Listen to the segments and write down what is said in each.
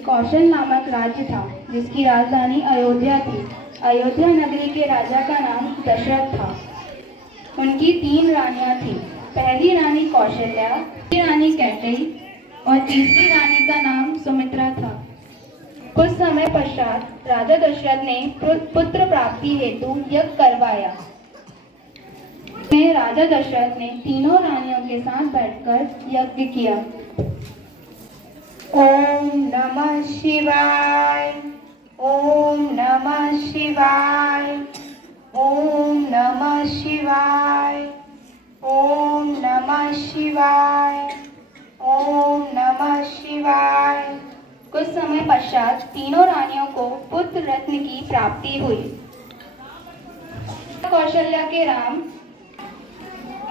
एक कौशल नामक राज्य था जिसकी राजधानी अयोध्या थी। अयोध्या नगरी के राजा का नाम दशरथ था। उनकी 3 रानियां थीं। पहली रानी कौशल्या, दूसरी रानी कैकेयी और तीसरी रानी का नाम सुमित्रा था। कुछ समय पश्चात राजा दशरथ ने पुत्र प्राप्ति हेतु यज्ञ करवाया। राजा दशरथ ने तीनों रानियों के साथ बैठकर यज्ञ किया। ओम नमः शिवाय, ओम नमः शिवाय, ओम नमः शिवाय, ओम नमः शिवाय, ओम नमः शिवाय। कुछ समय पश्चात तीनों रानियों को पुत्र रत्न की प्राप्ति हुई। कौशल्या के राम,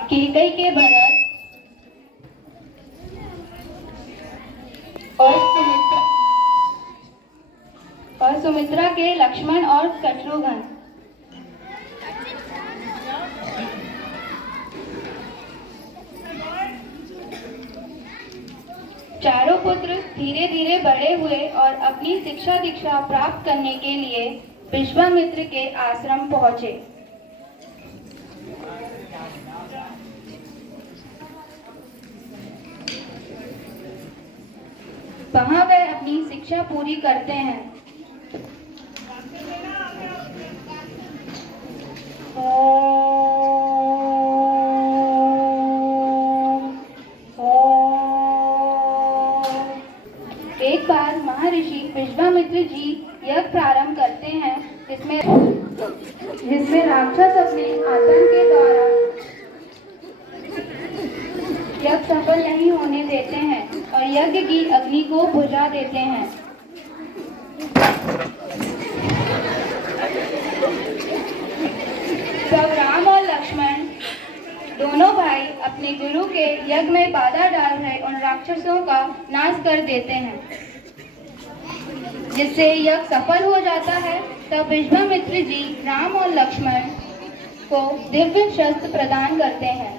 कैकेयी के भरत और सुमित्रा के लक्ष्मण और शत्रुघ्न। चारों पुत्र धीरे धीरे बड़े हुए और अपनी शिक्षा दीक्षा प्राप्त करने के लिए विश्वामित्र के आश्रम पहुंचे। वहां वे अपनी शिक्षा पूरी करते हैं। एक बार महर्षि विश्वामित्र जी यज्ञ प्रारंभ करते हैं जिसमें राक्षस अपने आतंक के द्वारा यज्ञ सफल नहीं होने देते हैं और यज्ञ की अग्नि को बुझा देते हैं। तब राम और लक्ष्मण दोनों भाई अपने गुरु के यज्ञ में बाधा डाल रहे उन राक्षसों का नाश कर देते हैं, जिससे यज्ञ सफल हो जाता है। तब विश्वामित्र जी राम और लक्ष्मण को दिव्य शस्त्र प्रदान करते हैं।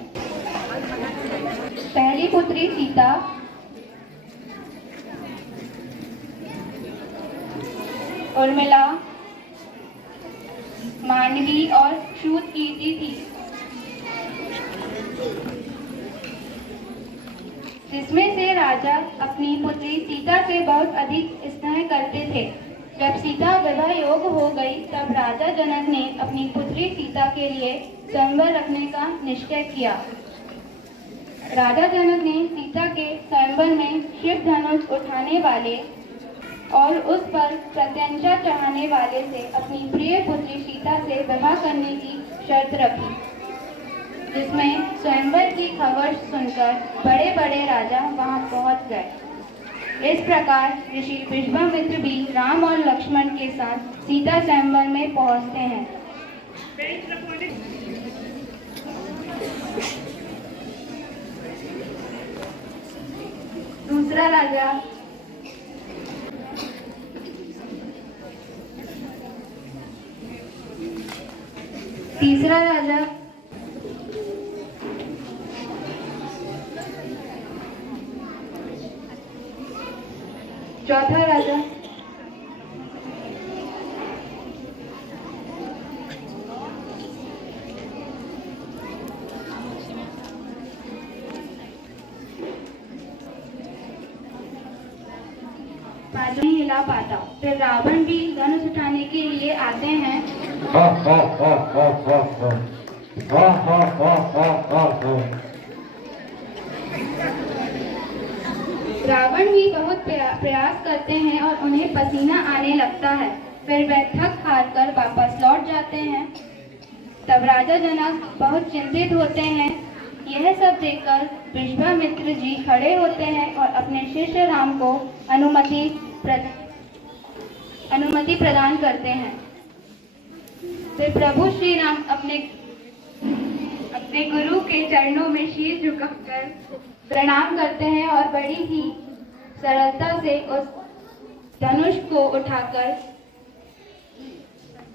पहली पुत्री सीता, उर्मिला, मांडवी और श्रुतकीर्ति थी, जिसमें से राजा अपनी पुत्री सीता से बहुत अधिक स्नेह करते थे। जब सीता विवाह योग्य हो गई तब राजा जनक ने अपनी पुत्री सीता के लिए स्वयंवर रखने का निश्चय किया। राजा जनक ने सीता के स्वयंवर में शिव धनुष उठाने वाले और उस पर प्रत्यंचा चढ़ाने वाले से अपनी प्रिय पुत्री सीता से विवाह करने की शर्त रखी, जिसमें स्वयंवर की खबर सुनकर बड़े बड़े राजा वहां पहुंच गए। इस प्रकार ऋषि विश्वामित्र भी राम और लक्ष्मण के साथ सीता स्वयंवर में पहुंचते हैं। दूसरा राजा, तीसरा राजा, चौथा राजा, नहीं हिला पाता। फिर रावण भी धनुष उठाने के लिए आते हैं। रावण भी बहुत प्रयास करते हैं और उन्हें पसीना आने लगता है। फिर वे थक हार कर वापस लौट जाते हैं। तब राजा जनक बहुत चिंतित होते हैं। यह सब देखकर विश्वामित्र जी खड़े होते हैं और अपने शिष्य राम को अनुमति प्रदान करते हैं। फिर प्रभु श्री राम अपने गुरु के चरणों में शीश झुकाकर प्रणाम करते हैं और बड़ी ही सरलता से उस धनुष को उठाकर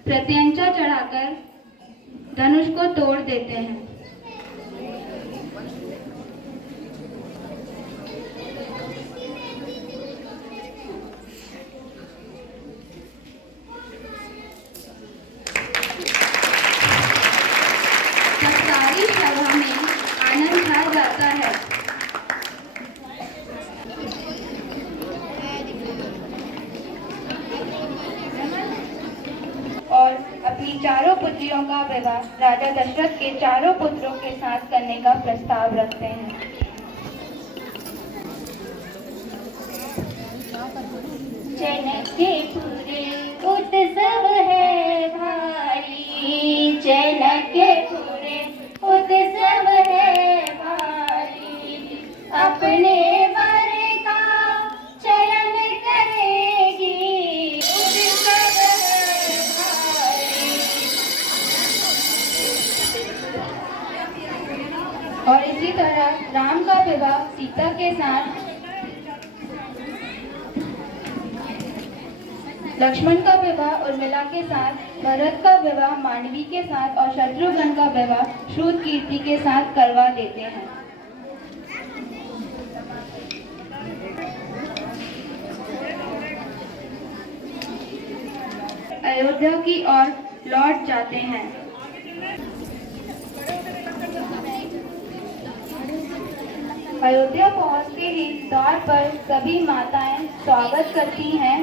प्रत्यंचा चढ़ाकर धनुष को तोड़ देते हैं। सारी सभा में आनंद छा जाता है। और अपनी चारों पुत्रियों का विवाह राजा दशरथ के चारों पुत्रों के साथ करने का प्रस्ताव रखते हैं। जनकपुरे उत्सव है भारी, जनकपुरे उत्सव है भारी, अपने वर का चयन करेगी, उत्सव है भारी। और इसी तरह राम का विवाह सीता के साथ, लक्ष्मण का विवाह उर्मिला के साथ, भरत का विवाह मांडवी के साथ और शत्रुघ्न का विवाह शूरकीर्ति के साथ करवा देते हैं। अयोध्या की ओर लौट जाते हैं। अयोध्या पहुंचते ही द्वार पर सभी माताएं स्वागत करती हैं।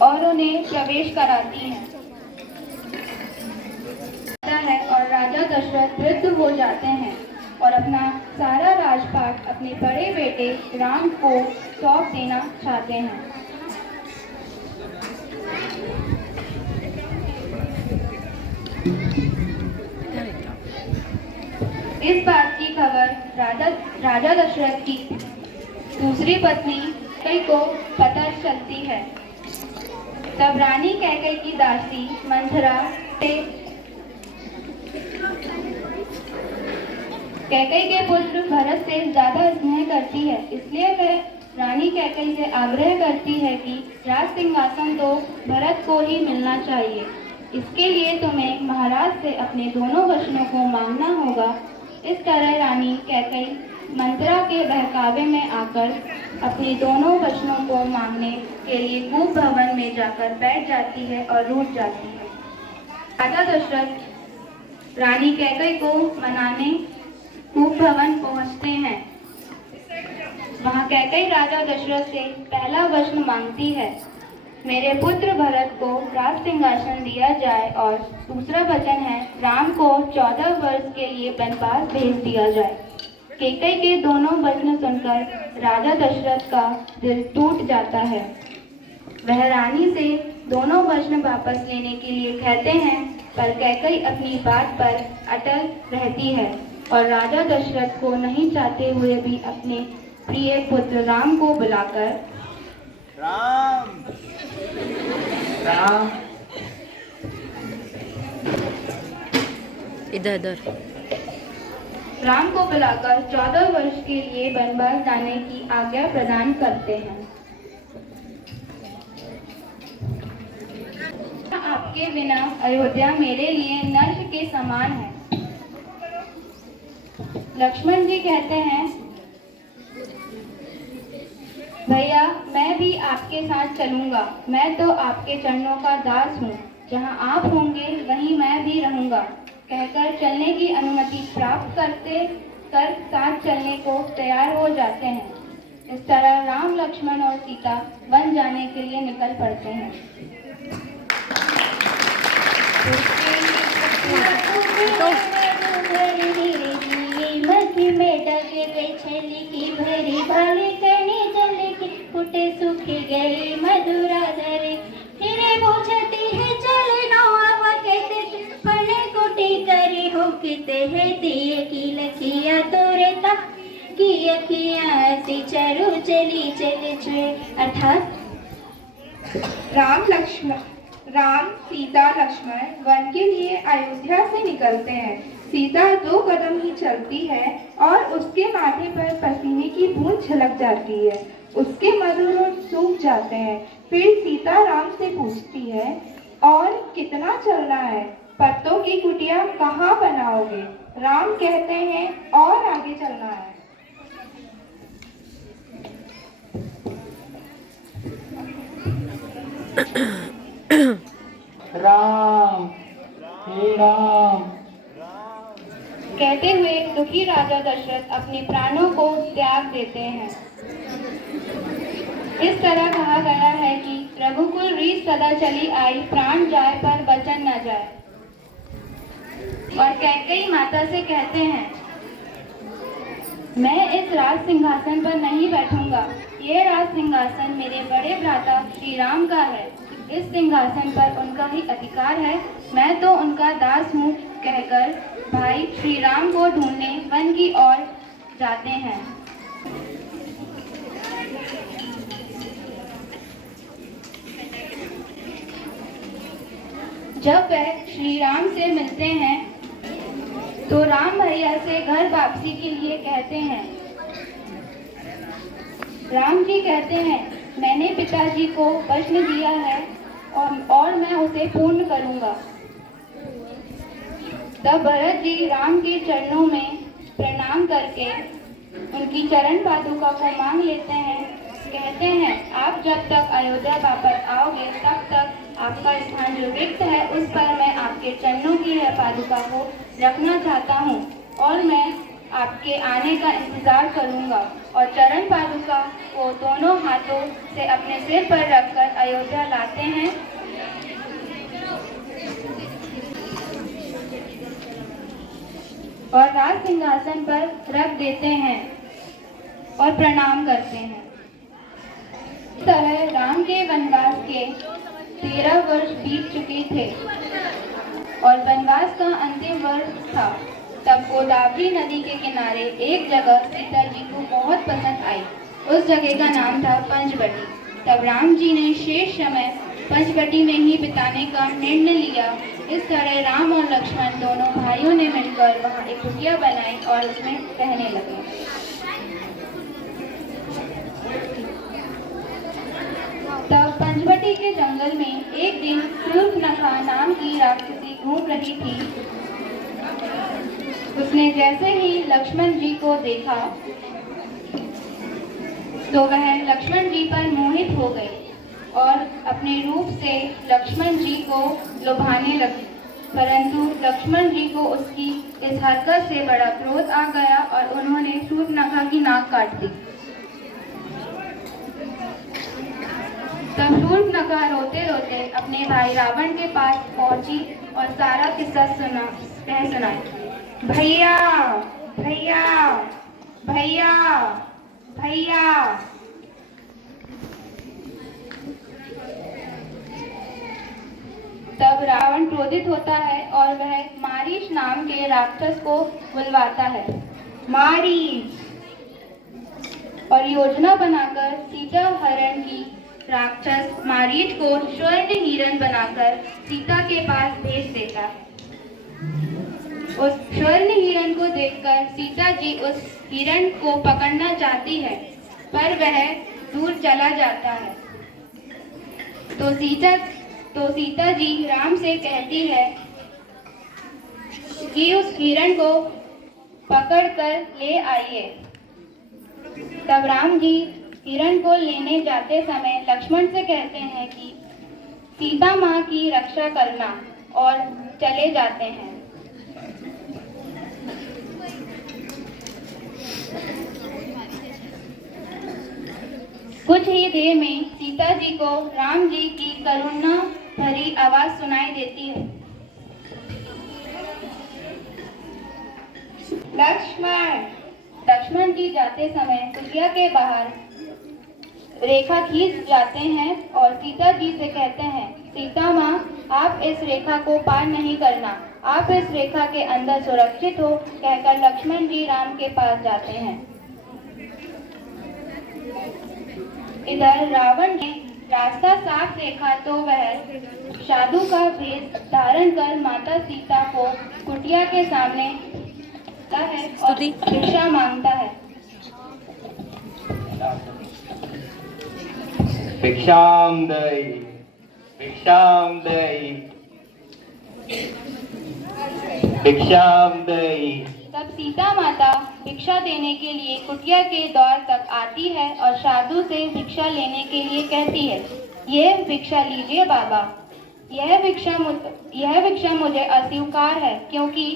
और उन्हें प्रवेश कराती हैं। और राजा दशरथ वृद्ध हो जाते हैं और अपना सारा राजपाट अपने बड़े बेटे राम को सौंप देना चाहते हैं। इस बात की खबर राजा दशरथ की दूसरी पत्नी कैकई को पता चलती है। तब रानी कैकई की दासी मंथरा कैकई के पुत्र भरत से ज्यादा स्नेह करती है, इसलिए वह रानी कैकई से आग्रह करती है कि राज सिंहासन तो भरत को ही मिलना चाहिए। इसके लिए तुम्हें महाराज से अपने दोनों वचनों को मांगना होगा। इस तरह रानी कैकई मंत्रा के बहकावे में आकर अपने दोनों वचनों को मांगने के लिए कूप भवन में जाकर बैठ जाती है और रूठ जाती है। राजा दशरथ रानी कैकई को मनाने कूप भवन पहुंचते हैं। वहां कैकई राजा दशरथ से पहला वचन मांगती है, मेरे पुत्र भरत को राज सिंहासन दिया जाए, और दूसरा वचन है राम को 14 वर्ष के लिए वनवास भेज दिया जाए। कैकई के दोनों वचन सुनकर राजा दशरथ का दिल टूट जाता है। वह रानी से दोनों वचन वापस लेने के लिए कहते हैं, पर कैकई अपनी बात पर अटल रहती है और राजा दशरथ को नहीं चाहते हुए भी अपने प्रिय पुत्र राम को बुलाकर राम राम इधर राम को बुलाकर 14 वर्ष के लिए वनवास जाने की आज्ञा प्रदान करते हैं। आपके बिना अयोध्या मेरे लिए नर्क के समान है। लक्ष्मण जी कहते हैं, भैया मैं भी आपके साथ चलूंगा, मैं तो आपके चरणों का दास हूँ, जहाँ आप होंगे वहीं मैं भी रहूंगा। कहकर चलने की अनुमति प्राप्त कर साथ चलने को तैयार हो जाते हैं। इस तरह राम लक्ष्मण और सीता वन जाने के लिए निकल पड़ते हैं। में डग गई छली की भरी बाली कनी जल की फुटे सूखी गई मधुरा धरे फिरे पूछती है चले नो अब कहते फने कुटी करी हो किते है दिए की लखिया तोरे ता की अखियां सी चरू चली चले छे। अर्थात राम सीता लक्ष्मण वन के लिए अयोध्या से निकलते हैं। सीता 2 कदम ही चलती है और उसके माथे पर पसीने की बूंद छलक जाती है। उसके मधुर होंठ सूख जाते हैं। फिर सीता राम से पूछती है, और कितना चलना है? पत्तों की कुटिया कहाँ बनाओगे? राम कहते हैं, और आगे चलना है। राम, हे राम। कहते हुए दुखी राजा दशरथ अपने प्राणों को त्याग देते हैं। इस तरह कहा गया है कि रघुकुल रीत सदा चली आई, प्राण जाए पर वचन न जाए। और कैकेयी माता से कहते हैं, मैं इस राज सिंहासन पर नहीं बैठूंगा। ये राज सिंहासन मेरे बड़े भ्राता श्री राम का है। इस सिंहासन पर उनका ही अधिकार है। मैं तो उनका दास हूँ कहकर भाई श्री राम को ढूंढने वन की ओर जाते हैं। जब वह श्री राम से मिलते हैं तो राम भैया से घर वापसी के लिए कहते हैं। राम जी कहते हैं, मैंने पिताजी को वचन दिया है और मैं उसे पूर्ण करूंगा। तब भरत जी राम के चरणों में प्रणाम करके उनकी चरण पादुका को मांग लेते हैं। कहते हैं, आप जब तक अयोध्या वापस आओगे तब तक आपका स्थान जो रिक्त है उस पर मैं आपके चरणों की यह पादुका को रखना चाहता हूँ और मैं आपके आने का इंतजार करूँगा। और चरण पादुका को दोनों हाथों से अपने सिर पर रखकर अयोध्या लाते हैं। और राज सिंहासन पर रख देते हैं और प्रणाम करते हैं। इस तरह राम के वनवास के 13 वर्ष बीत चुके थे और वनवास का अंतिम वर्ष था। तब गोदावरी नदी के किनारे एक जगह सीता जी को बहुत पसंद आई। उस जगह का नाम था पंचवटी। तब राम जी ने शेष समय पंचवटी में ही बिताने का निर्णय लिया। इस तरह राम और लक्ष्मण दोनों भाइयों ने मिलकर वहां एक कुटिया बनाई और उसमें रहने लगे। तब पंचवटी के जंगल में एक दिन शूर्पणखा नाम की राक्षसी घूम रही थी। उसने जैसे ही लक्ष्मण जी को देखा तो वह लक्ष्मण जी पर मोहित हो गई और अपने रूप से लक्ष्मण जी को लुभाने लगी। परंतु लक्ष्मण जी को उसकी इस हरकत से बड़ा क्रोध आ गया और उन्होंने शूर्पणखा की नाक काट दी। तब शूर्पणखा रोते रोते अपने भाई रावण के पास पहुंची और सारा किस्सा सुनाई। भैया भैया भैया भैया। तब रावण क्रोधित होता है और वह मारीच नाम के राक्षस को बुलवाता है। मारीच। और योजना बनाकर सीता हरण की राक्षस मारीच को स्वर्ण हिरण बनाकर सीता के पास भेज देता है। उस स्वर्ण हिरण को देखकर सीता जी उस हिरण को पकड़ना चाहती है पर वह दूर चला जाता है। तो सीता जी राम से कहती है कि उस हिरण को पकड़कर ले आइए। तब राम जी हिरण को लेने जाते समय लक्ष्मण से कहते हैं कि सीता माँ की रक्षा करना और चले जाते हैं। कुछ ही देर में सीता जी को राम जी की करुणा भरी आवाज सुनाई देती है। लक्ष्मण। लक्ष्मण जी जाते समय कुटिया के बाहर रेखा खींच जाते हैं और सीता जी से कहते हैं, सीता माँ आप इस रेखा को पार नहीं करना, आप इस रेखा के अंदर सुरक्षित हो कहकर लक्ष्मण जी राम के पास जाते हैं। इधर रावण ने रास्ता साफ देखा तो वह साधु का भेष धारण कर माता सीता को कुटिया के सामने आता है और भिक्षा मांगता है। भिक्षाम दई, भिक्षाम दई, भिक्षाम दई। तब सीता माता भिक्षा देने के लिए कुटिया के द्वार तक आती है और साधु से भिक्षा लेने के लिए कहती है, यह भिक्षा लीजिए बाबा। यह भिक्षा मुझे अस्वीकार है, क्योंकि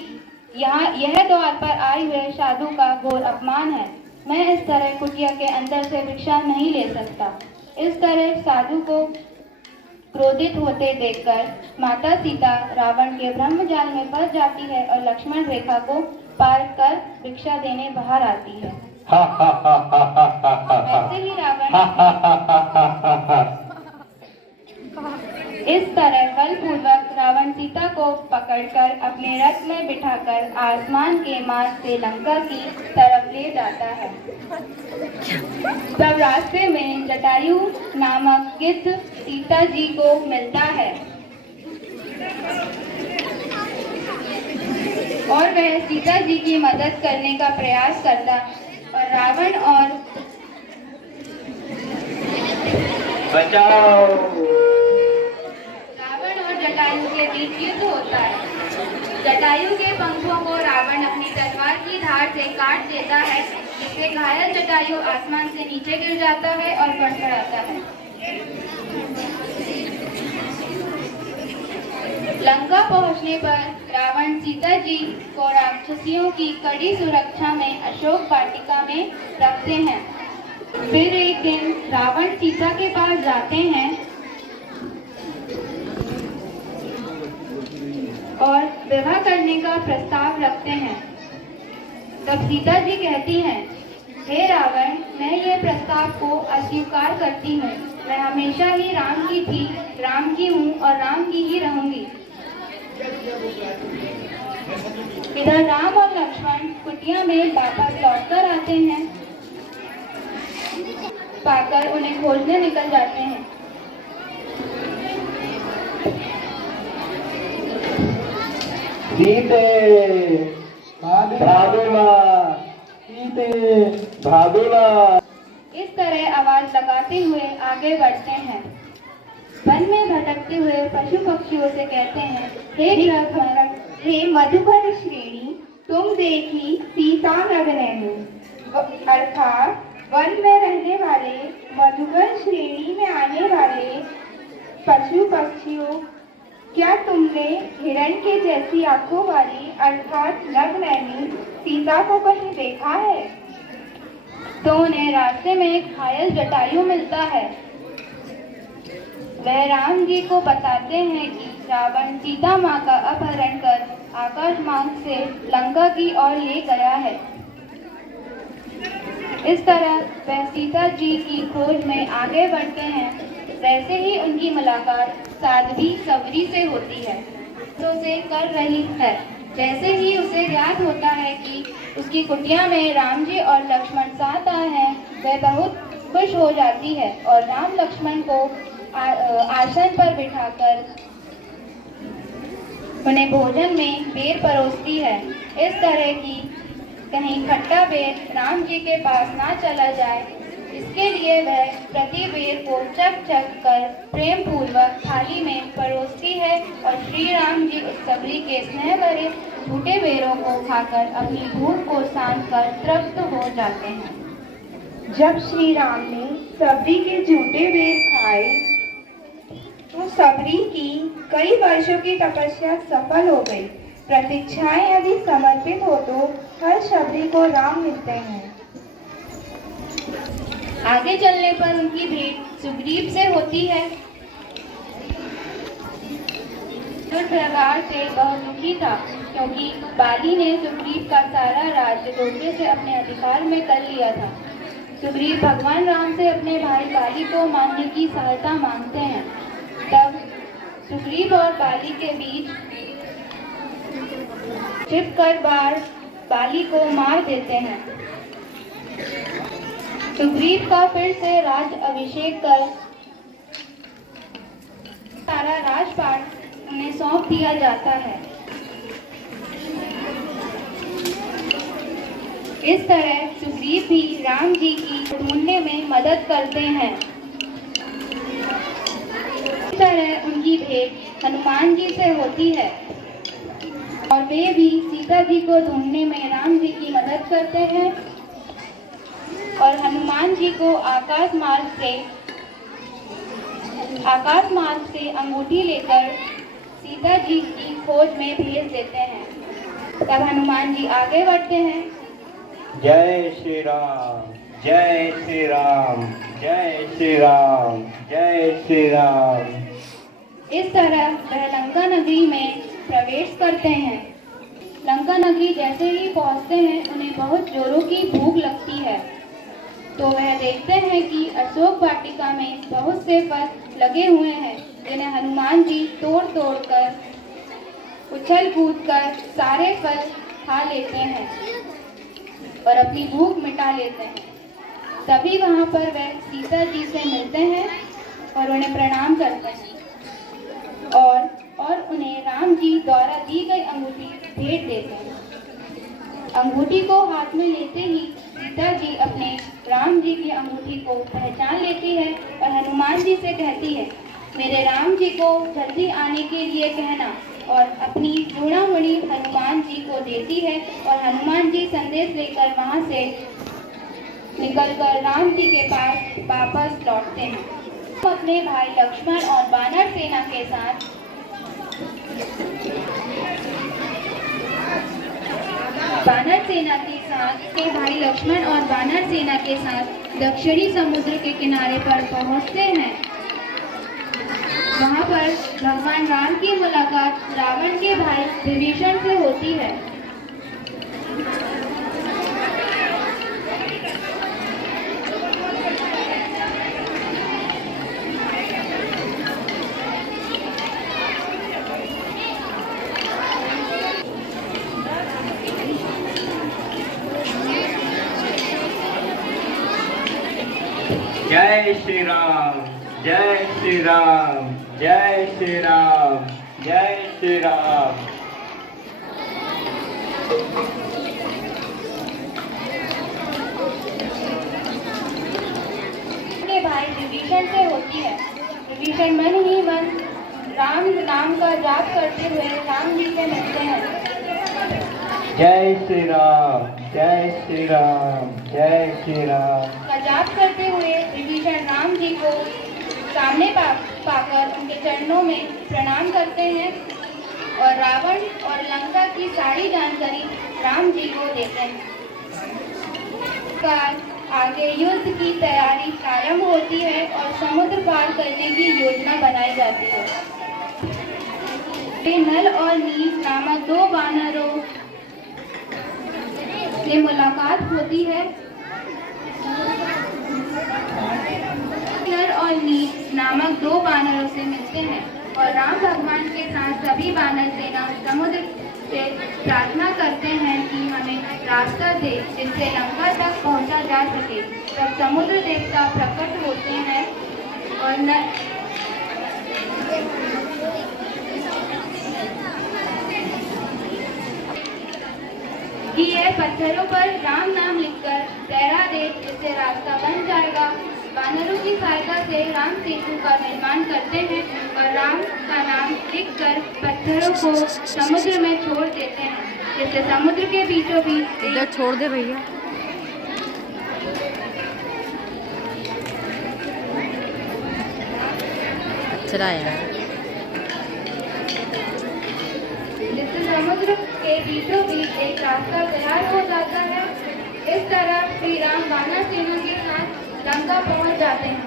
यह द्वार पर आए हुए साधु का घोर अपमान है। मैं इस तरह कुटिया के अंदर से भिक्षा नहीं ले सकता। इस तरह साधु को क्रोधित होते देखकर माता सीता रावण के ब्रह्मजाल में फंस जाती है और लक्ष्मण रेखा को पार कर भिक्षा देने बाहर आती है। ऐसे ही रावण इस तरह बलपूर्वक रावण सीता को पकड़कर अपने रथ में बिठाकर आसमान के मार्ग से लंका की तरफ ले जाता है। तब रास्ते में जटायु नामक गिद्ध सीता जी को मिलता है और वह सीता जी की मदद करने का प्रयास करता और रावण और जटायु के बीच युद्ध होता है। जटायु के पंखों को रावण अपनी तलवार की धार से काट देता है, जिससे घायल जटायु आसमान से नीचे गिर जाता है और फड़फड़ाता है। लंका पहुंचने पर रावण सीता जी को राक्षसियों की कड़ी सुरक्षा में अशोक वाटिका में रखते हैं। फिर एक दिन रावण सीता के पास जाते हैं और विवाह करने का प्रस्ताव रखते हैं। तब सीता जी कहती हैं, हे रावण, मैं ये प्रस्ताव को अस्वीकार करती हूँ। मैं हमेशा ही राम की थी, राम की हूँ और राम की ही रहूंगी। इधर राम और लक्ष्मण कुटिया में वापस लौटकर आते हैं, पाकर उन्हें खोजने निकल जाते हैं। सीते भागो मां, सीते भागो मां। इस तरह आवाज लगाते हुए आगे बढ़ते हैं। वन में भटकते हुए पशु पक्षियों से कहते हैं, हे मधुकर श्रेणी, तुम देखी सीता नगनैनी। अर्थात वन में रहने वाले मधुकर श्रेणी में आने वाले पशु पक्षियों, क्या तुमने हिरण के जैसी आंखों वाली अर्थात नगनैनी सीता को कहीं देखा है? तो उन्हें रास्ते में एक घायल जटायु मिलता है। वह राम जी को बताते हैं कि रावण सीता माँ का अपहरण कर आकाश मार्ग से लंका की ओर ले गया है। इस तरह वह सीता जी की खोज में आगे बढ़ते हैं। वैसे ही उनकी मुलाकात साध्वी सवरी से होती है, तो उसे कर रही है। जैसे ही उसे ज्ञात होता है कि उसकी कुटिया में राम जी और लक्ष्मण साथ आए हैं, वह बहुत खुश हो जाती है और राम लक्ष्मण को आसन पर बिठाकर उन्हें भोजन में बेर परोसती है। इस तरह की कहीं खट्टा बेर राम जी के पास ना चला जाए, इसके लिए वह प्रति बेर को चख चख कर प्रेम पूर्वक थाली में परोसती है और श्री राम जी उस सबरी के स्नेह भरे झूठे बेरों को खाकर अपनी भूख को शांत कर तृप्त हो जाते हैं। जब श्री राम ने सबरी के झूठे बेर खाए तो सबरी की कई वर्षों की तपस्या सफल हो गई। प्रतीक्षाएं यदि समर्पित हो तो हर सबरी को राम मिलते हैं। आगे चलने पर उनकी भेंट सुग्रीव से होती है। दुर्व्यवहार से वह दुखी था, क्योंकि बाली ने सुग्रीव का सारा राज्य धोखे से अपने अधिकार में कर लिया था। सुग्रीव भगवान राम से अपने भाई बाली को मारने की सहायता मांगते हैं। तब सुग्रीव और बाली के बीच छिपकर बाली को मार देते हैं। सुग्रीव का फिर से राज्य अभिषेक कर सारा राजपाट उन्हें सौंप दिया जाता है। इस तरह सुग्रीव भी राम जी की ढूंढने में मदद करते हैं। इस तरह उनकी भेंट हनुमान जी से होती है और वे भी सीता जी को ढूंढने में राम जी की मदद करते हैं और हनुमान जी को आकाश मार्ग से अंगूठी लेकर सीता जी की खोज में भेज देते हैं। तब हनुमान जी आगे बढ़ते हैं। जय श्री राम, जय श्री राम, जय श्री राम, जय श्री राम। इस तरह वह लंका नगरी में प्रवेश करते हैं। लंका नगरी जैसे ही पहुंचते हैं उन्हें बहुत जोरों की भूख लगती है, तो वह देखते हैं कि अशोक वाटिका में बहुत से फल लगे हुए हैं, जिन्हें हनुमान जी तोड़ तोड़ कर उछल कूद कर सारे फल खा लेते हैं और अपनी भूख मिटा लेते हैं। तभी वहाँ पर वह सीता जी से मिलते हैं और उन्हें प्रणाम करते हैं और उन्हें राम जी द्वारा दी गई अंगूठी भेंट देते हैं। अंगूठी को हाथ में लेते ही सीता जी अपने राम जी की अंगूठी को पहचान लेती है और हनुमान जी से कहती है, मेरे राम जी को जल्दी आने के लिए कहना, और अपनी चूड़ामणि हनुमान जी को देती है और हनुमान जी संदेश लेकर वहां से निकलकर राम जी के पास वापस लौटते हैं। अपने भाई लक्ष्मण और वानर सेना के साथ भाई लक्ष्मण और वानर सेना के साथ दक्षिणी समुद्र के किनारे पर पहुंचते हैं। वहां पर भगवान राम की मुलाकात रावण के भाई विभीषण से होती है। जय श्री राम, जय श्री राम, जय श्री राम, जय श्री राम। के भाई विभीषण से होती है। विभीषण मन ही मन राम नाम का जाप करते हुए राम जी से मिलते हैं। जय श्री राम, जय श्री राम, जय श्री राम का जाप करते हुए विभीषण राम जी को सामने पाकर उनके चरणों में प्रणाम करते हैं और रावण और लंका की सारी जानकारी राम जी को देते हैं। आगे युद्ध की तैयारी प्रारंभ होती है और समुद्र पार करने की योजना बनाई जाती है। नल और नील नामक दो वानरों से मुलाकात होती है। नल और नील नामक दो वानरों से मिलते हैं और राम भगवान के साथ सभी वानर सेना समुद्र से प्रार्थना करते हैं कि हमें रास्ता दे जिससे लंका तक पहुंचा जा सके। तब समुद्र देवता प्रकट होते हैं और कि यह पत्थरों पर राम नाम लिखकर तैरा दे, जिससे रास्ता बन जाएगा। वानरों की सहायता से राम सेतु का निर्माण करते हैं और राम का नाम लिखकर पत्थरों को समुद्र में छोड़ देते हैं, जिससे समुद्र के बीचों बीच इधर छोड़ दे भैया। अच्छा यार, जिससे समुद्र के बीचों बीच एक रास्ता तैयार हो जाता है। इस तरह श्री राम वानर सेना के साथ लंका पहुंच जाते हैं।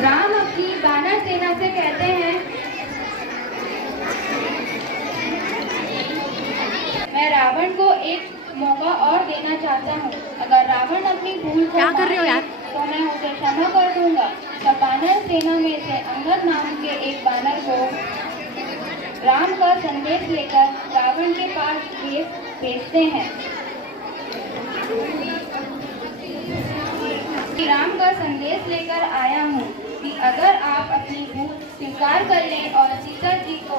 राम अपनी वानर सेना से कहते हैं, मैं रावण को एक मौका और देना चाहता हूँ। अगर रावण अपनी भूल को क्या कर रहे हो यार? तो मैं उसे क्षमा कर दूंगा। तब वानर सेना में से अंगद नाम के एक वानर को राम का संदेश लेकर रावण के पास भेजते हैं। श्री राम का संदेश लेकर आया हूँ कि अगर आप अपनी भूल स्वीकार कर लें और सीता जी को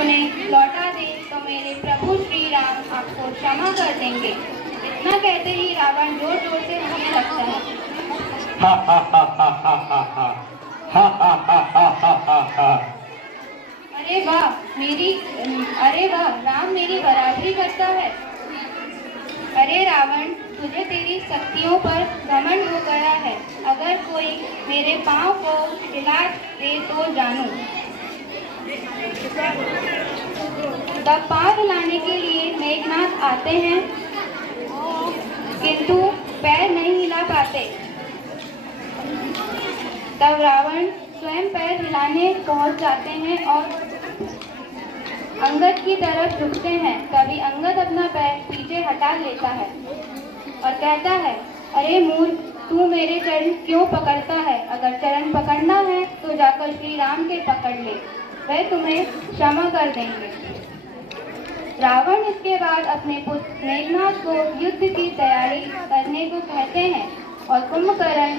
उन्हें लौटा दें तो मेरे प्रभु श्री राम आपको क्षमा कर देंगे। इतना कहते ही रावण जोर जोर से हंसने लगता है। अरे वाह राम मेरी बराबरी करता है। अरे रावण, तुझे तेरी शक्तियों पर घमंड हो गया है। अगर कोई मेरे पाँव को हिला दे तो जानूं। तब पाँव हिलाने के लिए मेघनाथ आते हैं, किंतु पैर नहीं हिला पाते। तब रावण स्वयं पैर हिलाने पहुंच जाते हैं और अंगद की तरफ झुकते हैं। तभी अंगद अपना पैर पीछे हटा लेता है और कहता है, अरे मूर्ख, तू मेरे चरण क्यों पकड़ता है? अगर चरण पकड़ना है तो जाकर श्री राम के पकड़ ले, वह तुम्हें क्षमा कर देंगे। रावण इसके बाद अपने पुत्र मेघनाथ को युद्ध की तैयारी करने को कहते हैं और कुंभकर्ण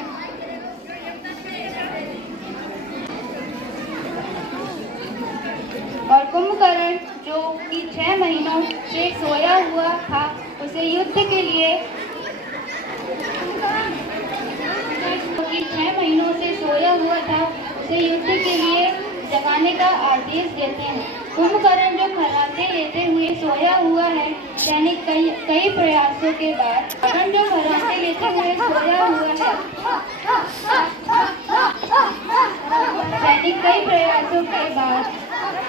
जो कि 6 महीनों से सोया हुआ था, उसे युद्ध के लिए जगाने का आदेश देते हैं। कुंभकर्ण जो खर्राटे लेते हुए सोया हुआ है, सैनिक कई प्रयासों के बाद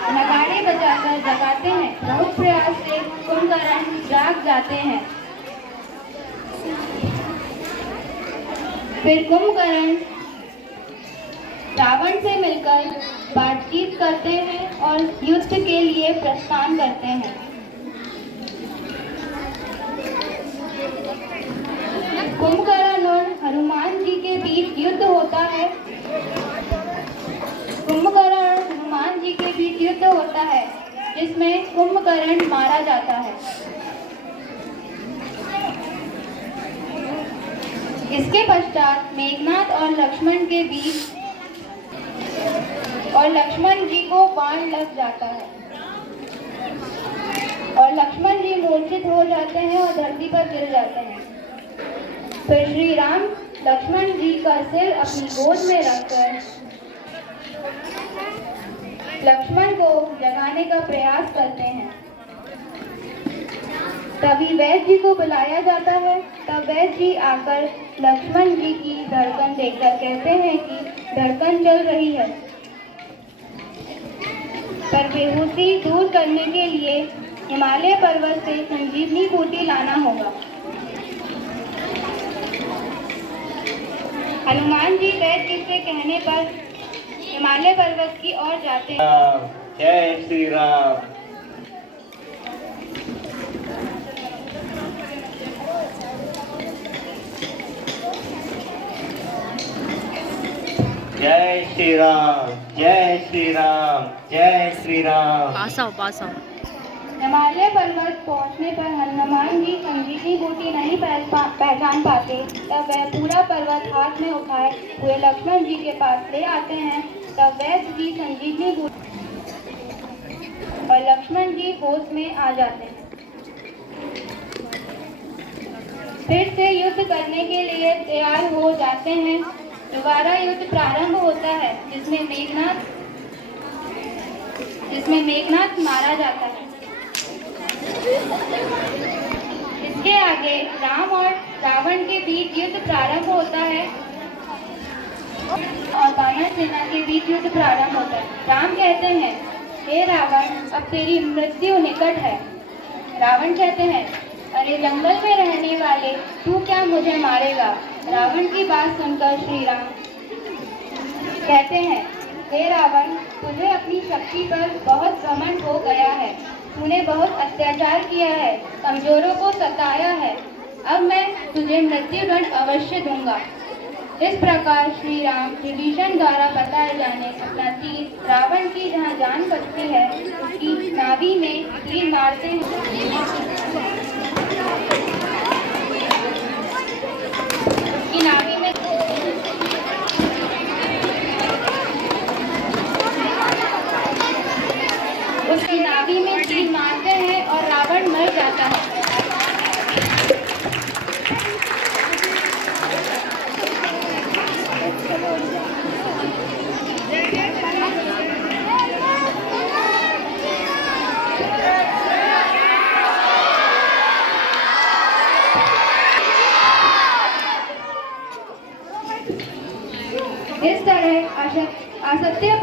नगाड़े बजाकर जगाते हैं। बहुत प्रयास से कुंभकर्ण जाग जाते हैं। फिर कुंभकर्ण रावण से मिलकर बातचीत करते हैं और युद्ध के लिए प्रस्थान करते हैं। कुंभकर्ण और हनुमान जी के बीच युद्ध होता है। जिसमें कुंभकर्ण मारा जाता है। इसके पश्चात मेघनाथ और लक्ष्मण के बीच और लक्ष्मण जी को बाण लग जाता है और लक्ष्मण जी मूर्छित हो जाते हैं और धरती पर गिर जाते हैं। फिर श्री राम लक्ष्मण जी का सिर अपनी गोद में रखकर लक्ष्मण को जगाने का प्रयास करते हैं। तभी वैद्य जी को बुलाया जाता है। तब वैद्य जी आकर लक्ष्मण जी की धड़कन देखकर कहते हैं कि धड़कन चल रही है, पर बेहोशी दूर करने के लिए हिमालय पर्वत से संजीवनी बूटी लाना होगा। हनुमान जी वैद्य जी से कहने पर हिमालय पर्वत की ओर जाते हैं। जय श्री राम। जय श्री राम, जय श्री राम, जय श्री राम। पास आओ। हिमालय पर्वत पहुंचने पर हनुमान जी संजीवनी बूटी नहीं पहचान पाते। तब वह पूरा पर्वत हाथ में उठाए हुए लक्ष्मण जी के पास ले आते हैं। तब वैद्य जी संजीवनी बूटी और लक्ष्मण जी होश में आ जाते हैं। फिर से युद्ध करने के लिए तैयार हो जाते हैं। दोबारा युद्ध प्रारंभ होता है, जिसमें मेघनाथ मारा जाता है। इसके आगे राम और रावण के बीच युद्ध प्रारंभ होता है और वानर सेना के बीच युद्ध प्रारंभ होता है। राम कहते हैं, हे रावण, अब तेरी मृत्यु निकट है। रावण कहते हैं, अरे जंगल में रहने वाले, तू क्या मुझे मारेगा? रावण की बात सुनकर श्री राम कहते हैं, हे रावण, तुझे अपनी शक्ति पर बहुत घमंड हो गया है। तूने बहुत अत्याचार किया है, कमजोरों को सताया है। अब मैं तुझे मृत्युदंड अवश्य दूंगा। इस प्रकार श्री राम विभीषण द्वारा बताए जाने अपना तीर रावण की जहाँ जान बचती है उसकी नाभि में तीर मारते हैं।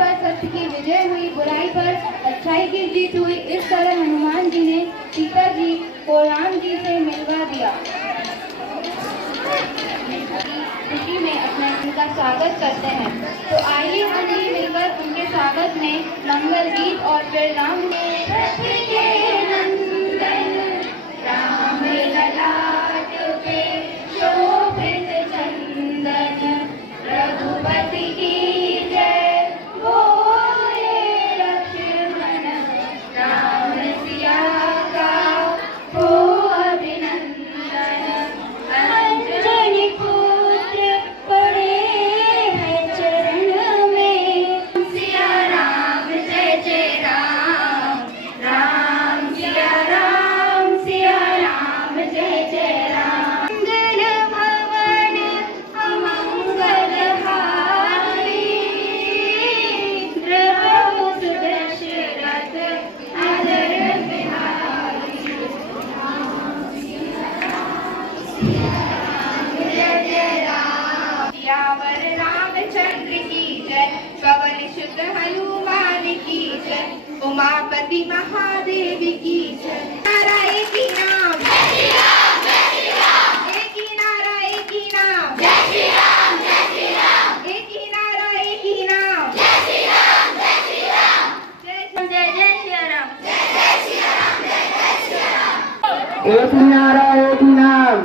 पर सत्य की विजय हुई, बुराई पर अच्छाई की जीत हुई। इस तरह हनुमान जी ने सीता जी को राम जी से मिलवा दिया। खुशी में अपने उनका स्वागत करते हैं। तो आइए हम भी मिलकर उनके स्वागत में मंगल गीत और फिर राम रघुपति की जय बोले लक्ष्मण राम सिया का हो अभिनंदन। अंजनी पुत्र पड़े हैं चरण में, सिया राम जय जय राम, राम सिया राम जय जय राम। मंगल भवन अमंगल हारी, प्रभु सुदशरथ अधर बिहारी। सियावर रामचंद्र की जय, पवन सुत हनुमान की जय, उमापति महादेव की जय। नारा एक ही नाम, एक ही नारा एक ही नाम, एक ही नारा एक ही नाम, जय जय श्री राम। एक नारा एक नाम।